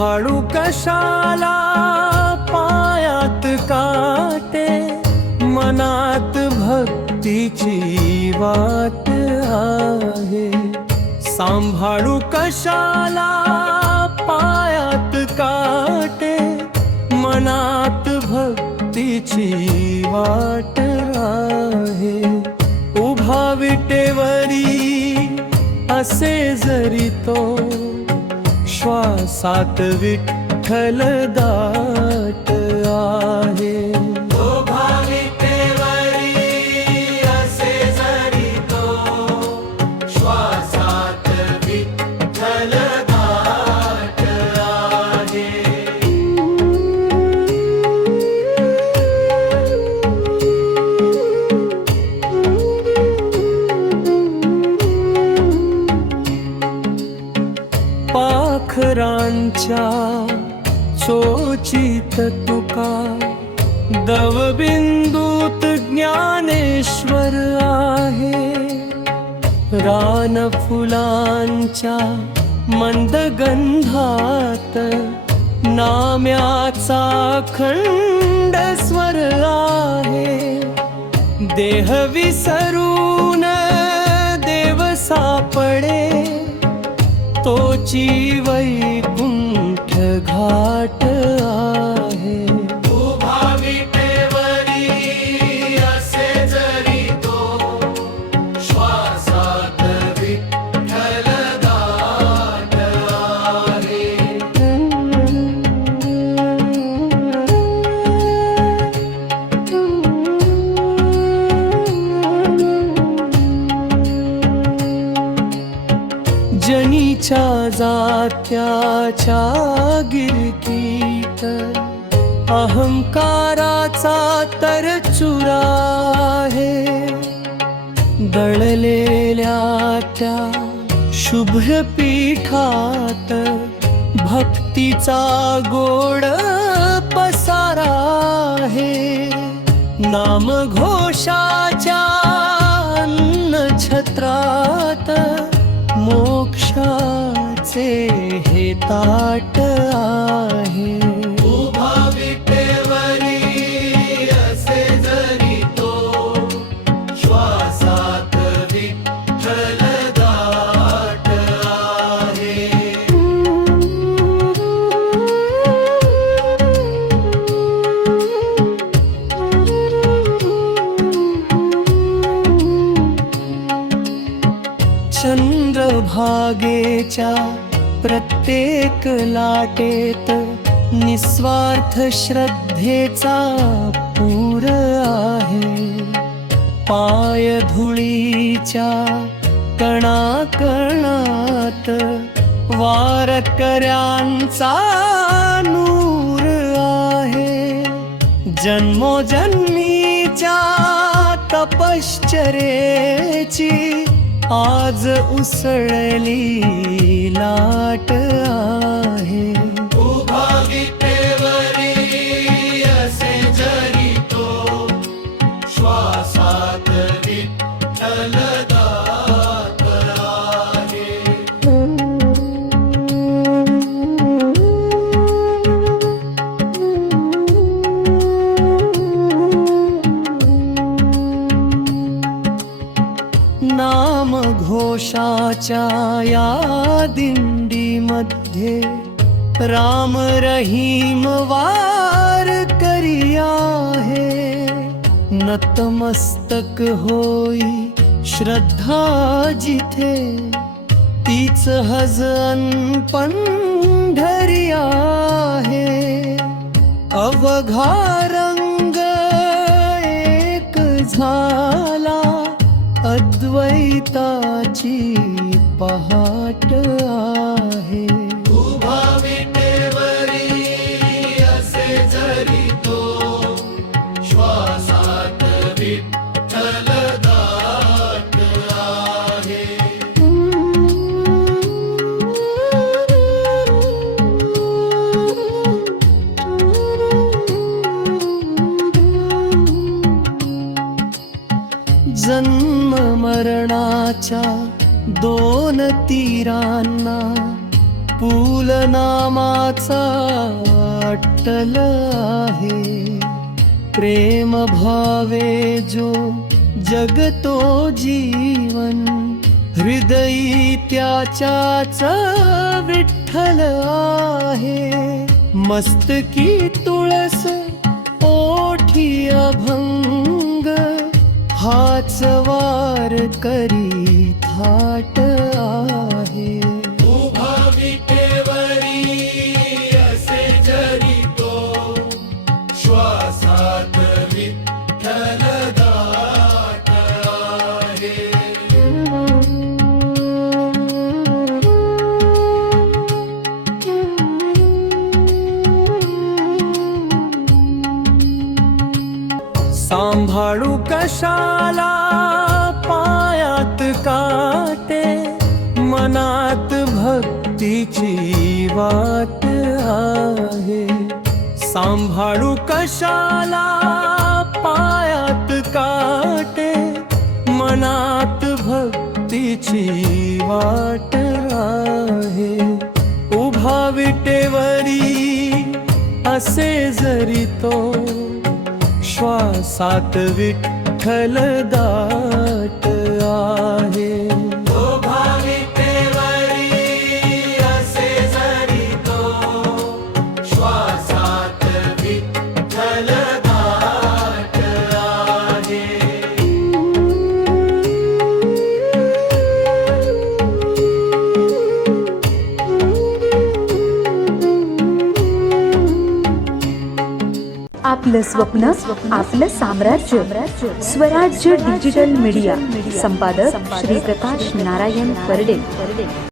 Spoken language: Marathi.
सांभाळू कशाला पायात काटे, मनात भक्तीची वाट आहे. सांभाळू कशाला पायात काटे, मनात भक्तीची वाट आहे. उभा विटेवरी असे जरी तो, श्वासात विठ्ठल दाट आहे. पाखरांच्या चोचीत तुका, दवबिंदूत ज्ञानेश्वर आहे. रान फुलांच्या मंद गंधात नाम्याचा खंड स्वर आहे. देह विसरून देव सापडे, तोची वैकुंठ घाट आहे. उभा विटेवरी असे जरी तो, श्वासात विठ्ठल दाट आहे. जनीच्या जात्याच्या गिरकीत अहंकाराचा तरचुरा आहे. दळलेल्या त्या शुभ्र पीठात भक्तीचा गोड पसारा आहे. नामघोषाच्या अन्न छत्रात मोक्षाचे हे ताट आहे. उभा विटेवरी असे जरी तो, श्वासात विठ्ठल दाट आहे. चंद्रभागेच्या प्रत्येक लाटेत निस्वार्थ श्रद्धेचा पूर आहे. पाय धुळीच्या कणाकणात वारकऱ्यांचा नूर आहे. जन्मोजन्मीच्या तपश्चर्येची आज उसळली लाट आहे. उभा विटेवरी असे जरी तो, श्वासात विठ्ठल दाट आहे. नामघोषाच्या या दिंडीमध्ये राम रहीम वार करी आहे. नतमस्तक होई श्रद्धा जिथे, तीच हजन पंढरी आहे. अवघा रंग एक झाला, अद्वैताची पहाट आहे. उभा विटेवरी असे जरी तो, श्वासात विठ्ठल दाट आहे. जन्म मरणाच्या दोन तीरांना पुलनामाचा अट्टल आहे. प्रेम भावे जो जगतो जीवन, हृदयी त्याच्याच विठ्ठल आहे. मस्तकी तुळस ओठी अभंग, हाच वार करी थाट आहे. उभा विटेवरी असे जरी तो, श्वासात विठ्ठल दाट आहे. सांभाळू कशाला पायात काटे, मनात भक्तीची वाट आहे. सांभाळू कशाला पायात काटे, मनात भक्तीची वाट आहे. उभा विटेवरी असे जरी तो, श्वासात विठ्ठल दाट आहे. उभा विटेवरी असे जरी तो, श्वासात विठ्ठल दाट आहे. आपलं स्वप्न, आपलं साम्राज्य. स्वराज्य डिजिटल मीडिया. संपादक श्री प्रकाश नारायण परडे.